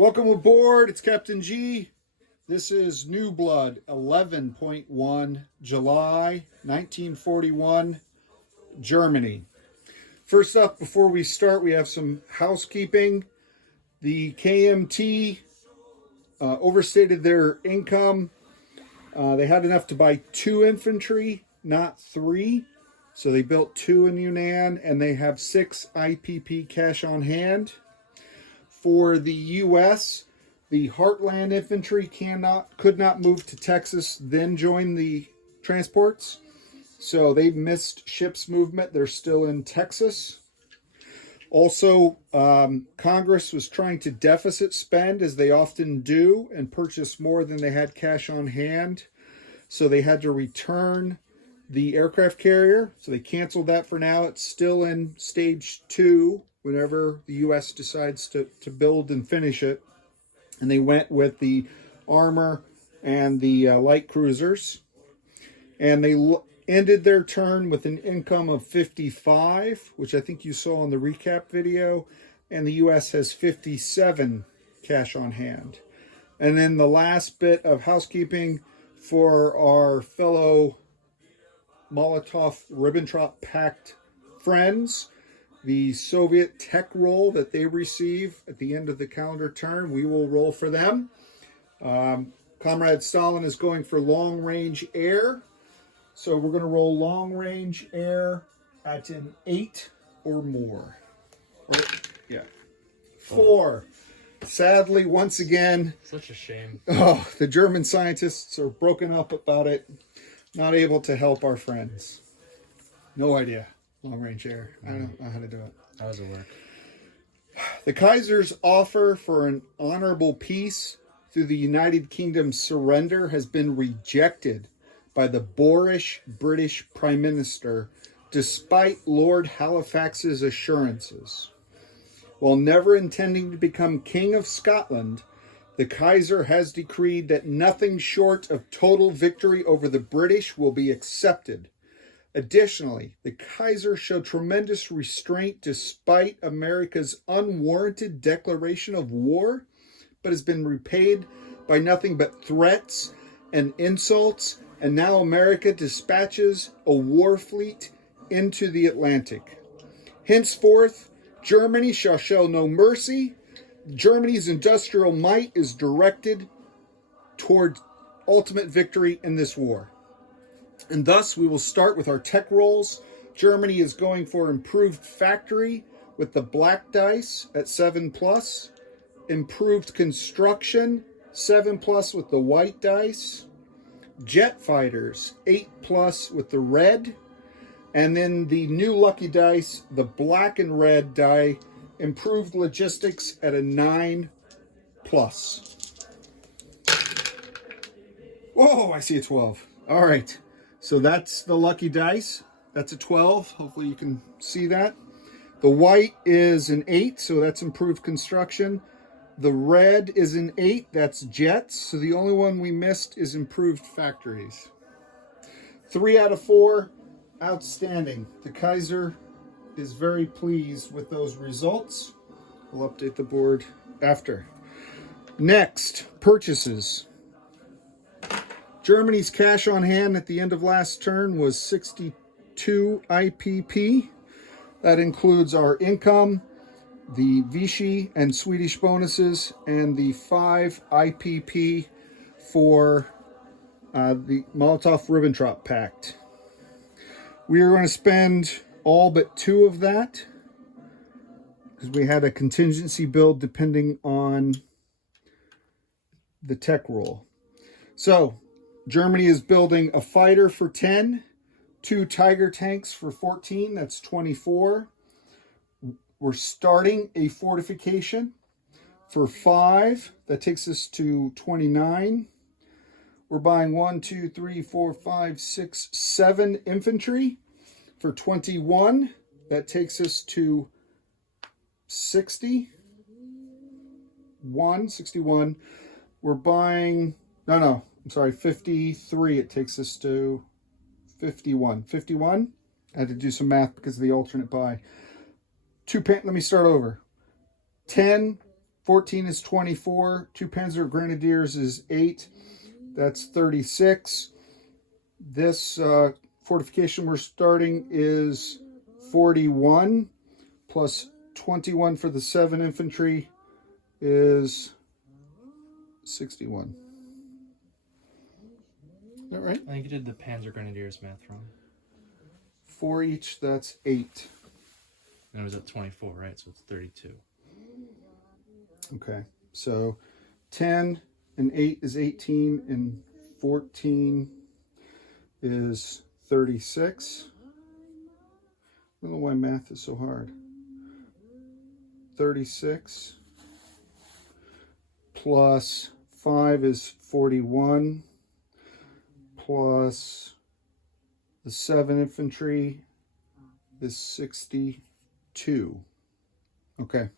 Welcome aboard. It's Captain G. This is Newblood 11.1, July 1941, Germany. First up, before we start, we have some housekeeping. The KMT overstated their income. They had enough to buy 2 infantry, not 3. So they built 2 in Yunnan, and they have 6 IPP cash on hand. For the U.S., the Heartland Infantry could not move to Texas, then join the transports. So they missed ships movement. They're still in Texas. Also, Congress was trying to deficit spend, as they often do, and purchase more than they had cash on hand. So they had to return the aircraft carrier. So they canceled that for now. It's still in stage 2 whenever the U.S. decides to build and finish it. And they went with the armor and the light cruisers. And they ended their turn with an income of 55, which I think you saw in the recap video. And the U.S. has 57 cash on hand. And then the last bit of housekeeping for our fellow Molotov-Ribbentrop Pact friends. The Soviet tech roll that they receive at the end of the calendar turn, we will roll for them. Comrade Stalin is going for long-range air. So we're going to roll long-range air at an 8 or more. Right? Yeah. 4. Sadly, once again... Such a shame. Oh, the German scientists are broken up about it. Not able to help our friends. No idea. Long-range air. I don't know how to do it. How does it work? The Kaiser's offer for an honorable peace through the United Kingdom's surrender has been rejected by the boorish British Prime Minister, despite Lord Halifax's assurances. While never intending to become King of Scotland, the Kaiser has decreed that nothing short of total victory over the British will be accepted. Additionally, the Kaiser showed tremendous restraint despite America's unwarranted declaration of war, but has been repaid by nothing but threats and insults, and now America dispatches a war fleet into the Atlantic. Henceforth, Germany shall show no mercy. Germany's industrial might is directed toward ultimate victory in this war. And thus, we will start with our tech rolls. Germany is going for improved factory with the black dice at 7+. Improved construction, 7+ with the white dice. Jet fighters, 8+ with the red. And then the new lucky dice, the black and red die, improved logistics at a 9+. Whoa, I see a 12. All right. So that's the lucky dice. That's a 12. Hopefully you can see that. The white is an 8, so that's improved construction. The red is an 8, that's jets. So the only one we missed is improved factories. 3 out of 4, outstanding. The Kaiser is very pleased with those results. We'll update the board after. Next, purchases. Germany's cash on hand at the end of last turn was 62 IPP. That includes our income, the Vichy and Swedish bonuses, and the 5 IPP for the Molotov-Ribbentrop Pact. We are going to spend all but 2 of that because we had a contingency build depending on the tech roll. So, Germany is building a fighter for 10, 2 Tiger tanks for 14, that's 24. We're starting a fortification for 5, that takes us to 29. We're buying 1, 2, 3, 4, 5, 6, 7 infantry for 21. That takes us to 61. We're buying, I'm sorry, 53. It takes us to 51. 51. I had to do some math because of the alternate buy. Let me start over. 10 14 is 24. 2 Pzr Grenadiers is 8. That's 36. This fortification we're starting is 41. Plus 21 for the 7 Infantry is 61. Is that right? I think you did the Pzr Grenadiers math wrong. 4 each, that's 8. And it was at 24, right? So it's 32. Okay, so 10 and 8 is 18, and 14 is 36. I don't know why math is so hard. 36 plus 5 is 41, plus the 7 Infantry is 62. Okay,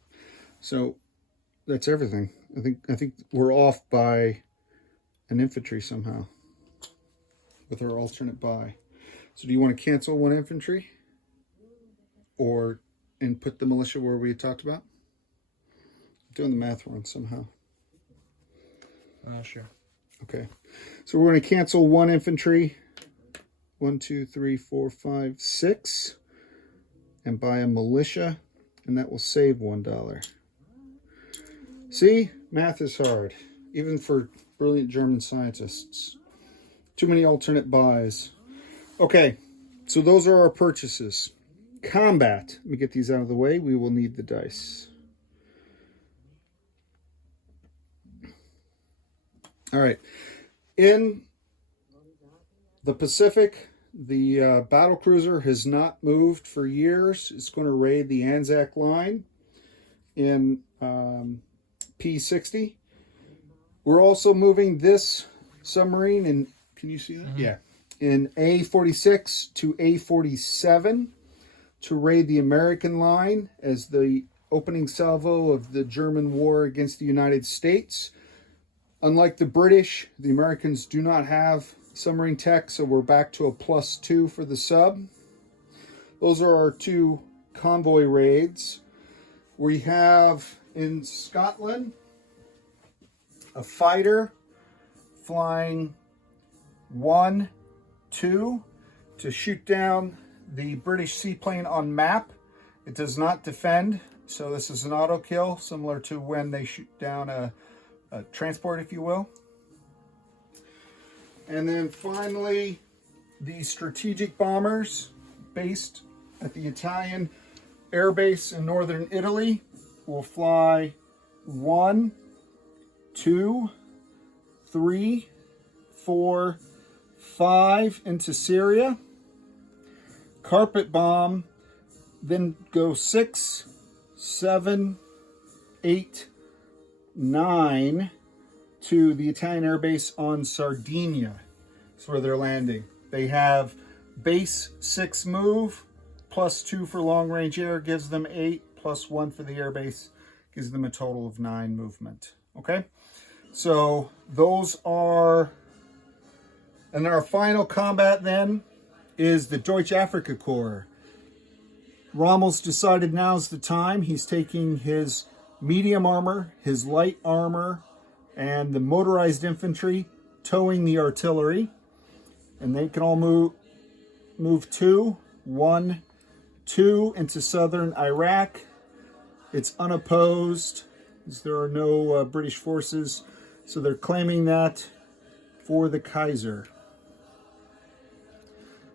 so that's everything. I think we're off by an infantry somehow with our alternate buy. So do you want to cancel 1 infantry and put the militia where we had talked about? I'm doing the math wrong somehow. Sure. Okay, so we're going to cancel 1 infantry. 1, 2, 3, 4, 5, 6, and buy a militia, and that will save $1. See, math is hard, even for brilliant German scientists. Too many alternate buys. Okay, so those are our purchases. Combat. Let me get these out of the way. We will need the dice. All right. In the Pacific, the battle cruiser has not moved for years. It's going to raid the Anzac Line in P60. We're also moving this submarine in, can you see that? Mm-hmm. Yeah. In A46 to A47 to raid the American line as the opening salvo of the German war against the United States. Unlike the British, the Americans do not have submarine tech, so we're back to a +2 for the sub. Those are our 2 convoy raids. We have in Scotland a fighter flying 1, 2 to shoot down the British seaplane on map. It does not defend, so this is an auto kill, similar to when they shoot down a transport, if you will. And then finally, the strategic bombers based at the Italian air base in northern Italy will fly 1, 2, 3, 4, 5 into Syria. Carpet bomb, then go 6, 7, 8, 9 to the Italian air base on Sardinia. That's where they're landing. They have base 6 move, +2 for long range air, gives them 8, +1 for the air base, gives them a total of 9 movement. Okay, so those are, and our final combat then is the Deutsche Afrika Korps. Rommel's decided now's the time. He's taking his medium armor, his light armor, and the motorized infantry, towing the artillery. And they can all move 2, 1, 2 into southern Iraq. It's unopposed, as there are no British forces. So they're claiming that for the Kaiser.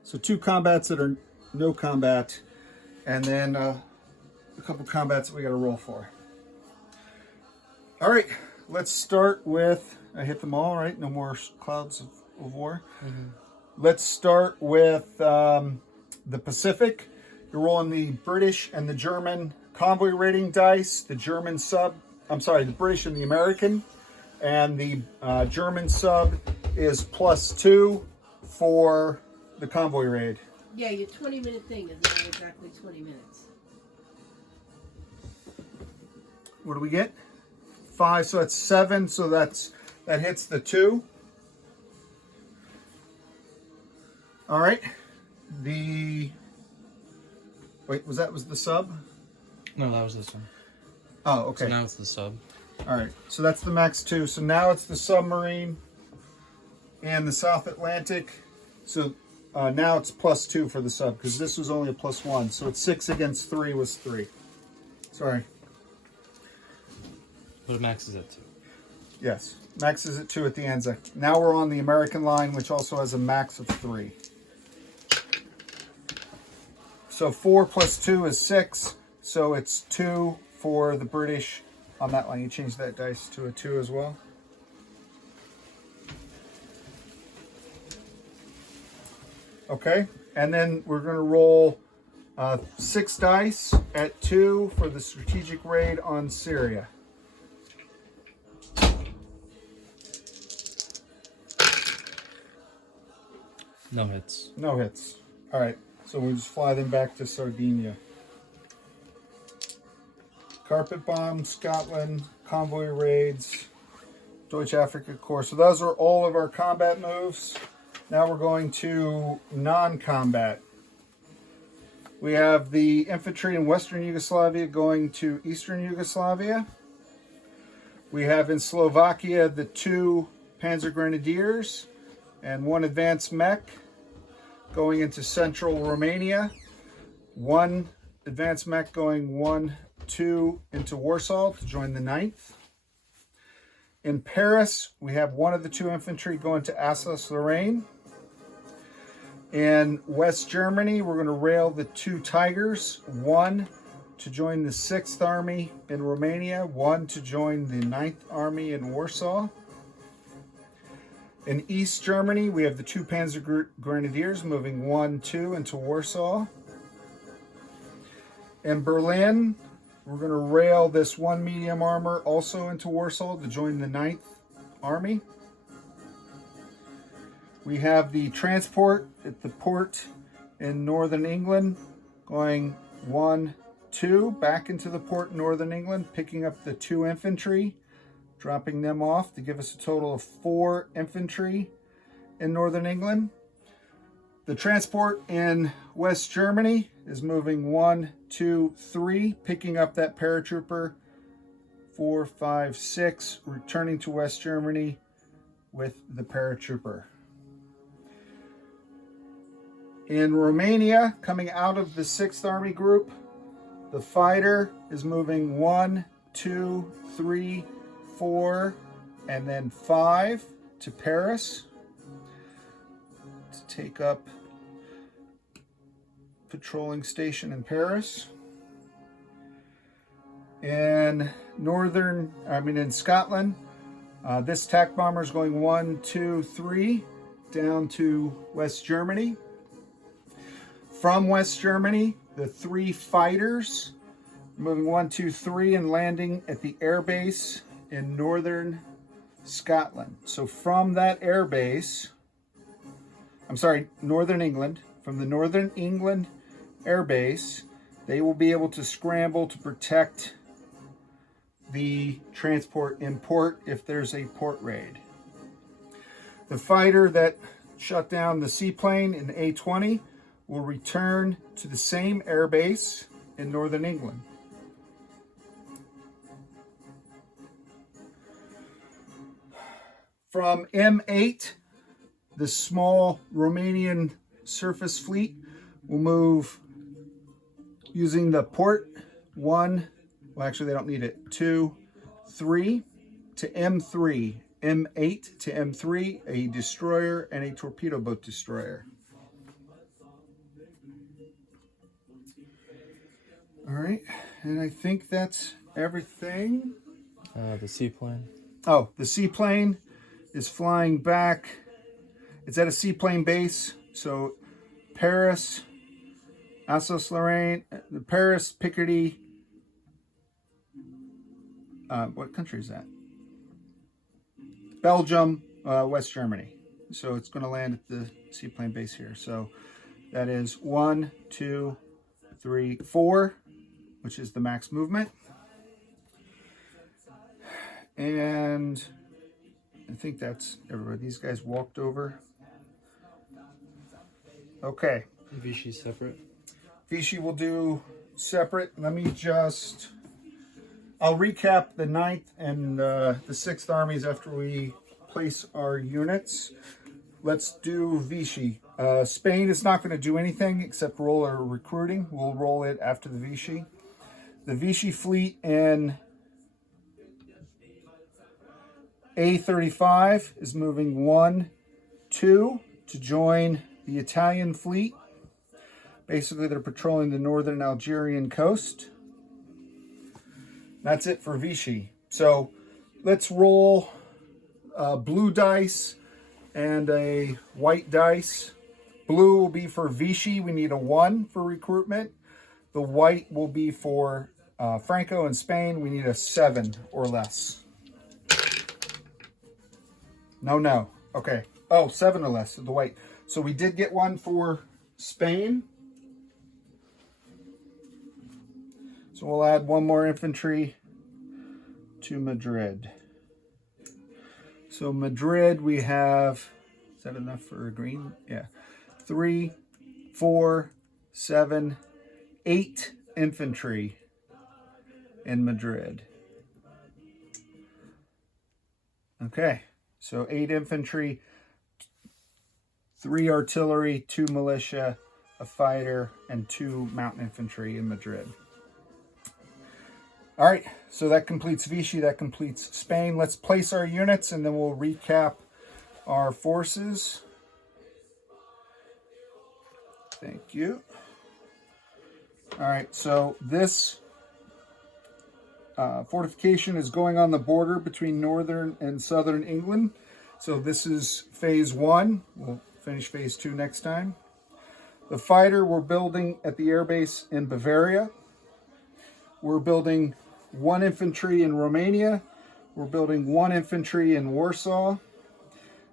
So 2 combats that are no combat, and then a couple combats that we got to roll for. All right, let's start with, I hit them all, right? No more clouds of war. Mm-hmm. Let's start with the Pacific. You're rolling the British and the German convoy rating dice. The British and the American. And the German sub is +2 for the convoy raid. Yeah, your 20-minute thing is not exactly 20 minutes. What do we get? 5, so that's 7, so that hits the 2. All right. Wait, was the sub? No, that was this one. Oh, okay. So now it's the sub. All right, so that's the max 2. So now it's the submarine and the South Atlantic. So now it's +2 for the sub because this was only a +1. So it's 6 against 3 was 3. Sorry. But max is at 2. Yes, max is at 2 at the Anzac. Now we're on the American line, which also has a max of 3. So 4 + 2 is 6. So it's 2 for the British on that line. You change that dice to a 2 as well. Okay, and then we're going to roll 6 dice at 2 for the strategic raid on Syria. No hits. No hits. All right, so we just fly them back to Sardinia. Carpet bomb, Scotland, convoy raids, Deutsche Africa Corps. So those are all of our combat moves. Now we're going to non-combat. We have the infantry in Western Yugoslavia going to Eastern Yugoslavia. We have in Slovakia the 2 Panzer Grenadiers and 1 advanced mech going into Central Romania. 1 advanced mech going 1-2 into Warsaw to join the 9th. In Paris, we have 1 of the 2 infantry going to Alsace-Lorraine. In West Germany, we're going to rail the 2 Tigers, 1 to join the 6th Army in Romania, 1 to join the 9th Army in Warsaw. In East Germany, we have the 2 Panzer Grenadiers moving 1-2 into Warsaw. In Berlin, we're going to rail this 1 medium armor also into Warsaw to join the 9th Army. We have the transport at the port in Northern England going 1-2 back into the port in Northern England, picking up the 2 infantry, dropping them off to give us a total of 4 infantry in Northern England. The transport in West Germany is moving 1, 2, 3, picking up that paratrooper 4, 5, 6, returning to West Germany with the paratrooper. In Romania, coming out of the 6th Army Group, the fighter is moving 1, 2, 3, 4, and then 5 to Paris to take up patrolling station in Paris. In Scotland, this TAC bomber is going 1, 2, 3 down to West Germany. From West Germany, the 3 fighters moving 1, 2, 3 and landing at the air base in northern Scotland. So from that air base, Northern England, from the Northern England air base, they will be able to scramble to protect the transport in port if there's a port raid. The fighter that shut down the seaplane in A-20 will return to the same air base in Northern England. From M8, the small Romanian surface fleet will move using the port 1, well actually they don't need it, 2, 3 to M3, M8 to M3, a destroyer and a torpedo boat destroyer. All right, and I think that's everything. The seaplane. Oh, the seaplane is flying back. It's at a seaplane base. So Paris, Alsace-Lorraine, Paris, Picardy. What country is that? Belgium, West Germany. So it's going to land at the seaplane base here. So that is 1, 2, 3, 4, which is the max movement. And I think that's everybody. These guys walked over. Okay. Vichy separate. Vichy will do separate. Let me just I'll recap the 9th and the 6th armies after we place our units. Let's do Vichy. Spain is not going to do anything except roll our recruiting. We'll roll it after the Vichy. The Vichy fleet in A35 is moving 1, 2 to join the Italian fleet. Basically, they're patrolling the northern Algerian coast. That's it for Vichy. So let's roll blue dice and a white dice. Blue will be for Vichy. We need a 1 for recruitment. The white will be for Franco and Spain. We need a 7 or less. No. Okay. Oh, 7 or less, the white. So we did get 1 for Spain. So we'll add 1 more infantry to Madrid. So Madrid, we have, is that enough for a green? Yeah. 3, 4, 7, 8 infantry in Madrid. Okay, so 8 infantry, 3 artillery, 2 militia, a fighter, and 2 mountain infantry in Madrid. All right, so that completes Vichy, that completes Spain. Let's place our units and then we'll recap our forces. Thank you. All right, so this fortification is going on the border between northern and southern England. So this is phase 1. We'll finish phase 2 next time. The fighter we're building at the airbase in Bavaria. We're building 1 infantry in Romania. We're building 1 infantry in Warsaw.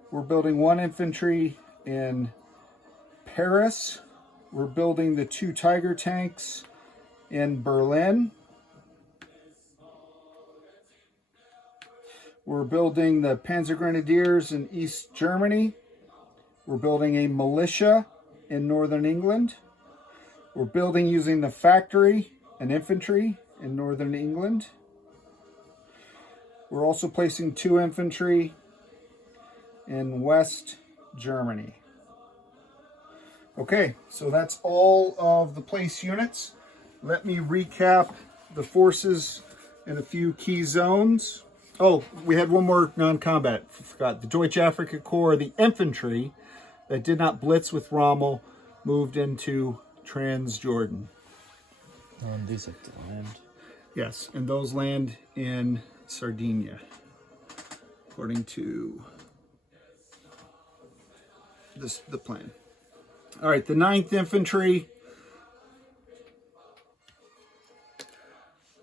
We're building 1 infantry in Paris. We're building the 2 Tiger tanks in Berlin. We're building the Panzer Grenadiers in East Germany. We're building a militia in Northern England. We're building using the factory and infantry in Northern England. We're also placing 2 infantry in West Germany. Okay, so that's all of the place units. Let me recap the forces in a few key zones. Oh, we had 1 more non-combat. Forgot. The Deutsche Afrika Korps, the infantry that did not blitz with Rommel, moved into Transjordan. These have to land. Yes, and those land in Sardinia, according to the plan. All right, the 9th Infantry.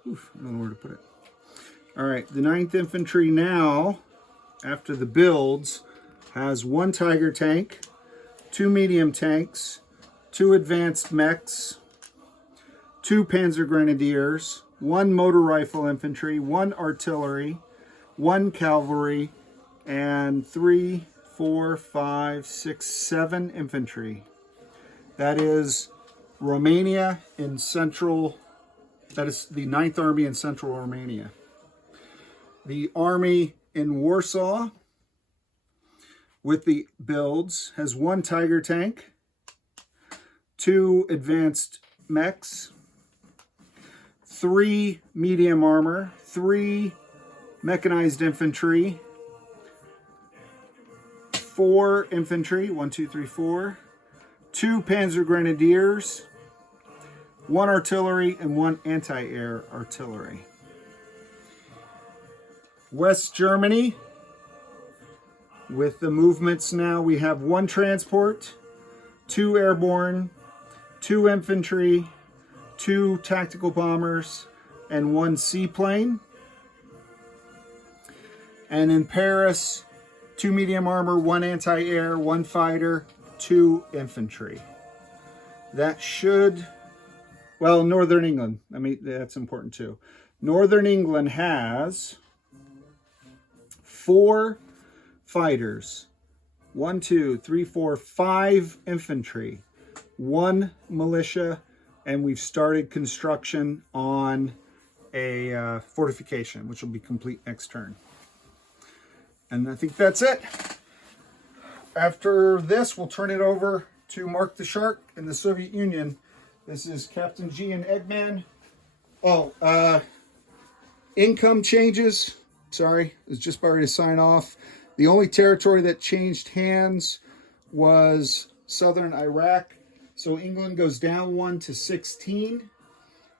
Oof, I don't know where to put it. All right, the 9th Infantry now, after the builds, has 1 Tiger tank, 2 medium tanks, 2 advanced mechs, 2 Panzer Grenadiers, 1 motor rifle infantry, 1 artillery, 1 cavalry, and 3, 4, 5, 6, 7 infantry. That is Romania in central, that is the 9th Army in Central Romania. The army in Warsaw with the builds has 1 Tiger tank, 2 advanced mechs, 3 medium armor, 3 mechanized infantry, 4 infantry, 1, 2, 3, 4, 2 Panzer Grenadiers, 1 artillery, and 1 anti-air artillery. West Germany, with the movements now, we have 1 transport, 2 airborne, 2 infantry, 2 tactical bombers, and 1 seaplane. And in Paris, 2 medium armor, 1 anti-air, 1 fighter, 2 infantry. That should, well, Northern England, I mean, that's important too. Northern England has 4 fighters, 1, 2, 3, 4, 5 infantry, 1 militia, and we've started construction on a fortification, which will be complete next turn. And I think that's it. After this, we'll turn it over to Mark the Shark in the Soviet Union. This is Captain G and Eggman. Oh, income changes. Sorry, it's just about ready to sign off. The only territory that changed hands was southern Iraq. So England goes down 1 to 16.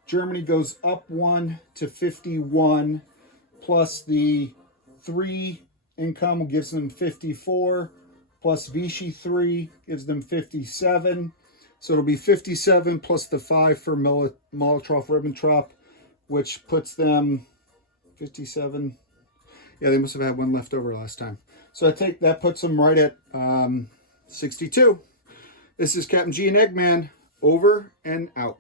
Germany goes up 1 to 51. Plus the 3 income gives them 54. Plus Vichy 3 gives them 57. So it'll be 57 plus the 5 for Molotov-Ribbentrop, which puts them 57. Yeah, they must have had one left over last time. So I think that puts them right at 62. This is Captain G and Eggman, over and out.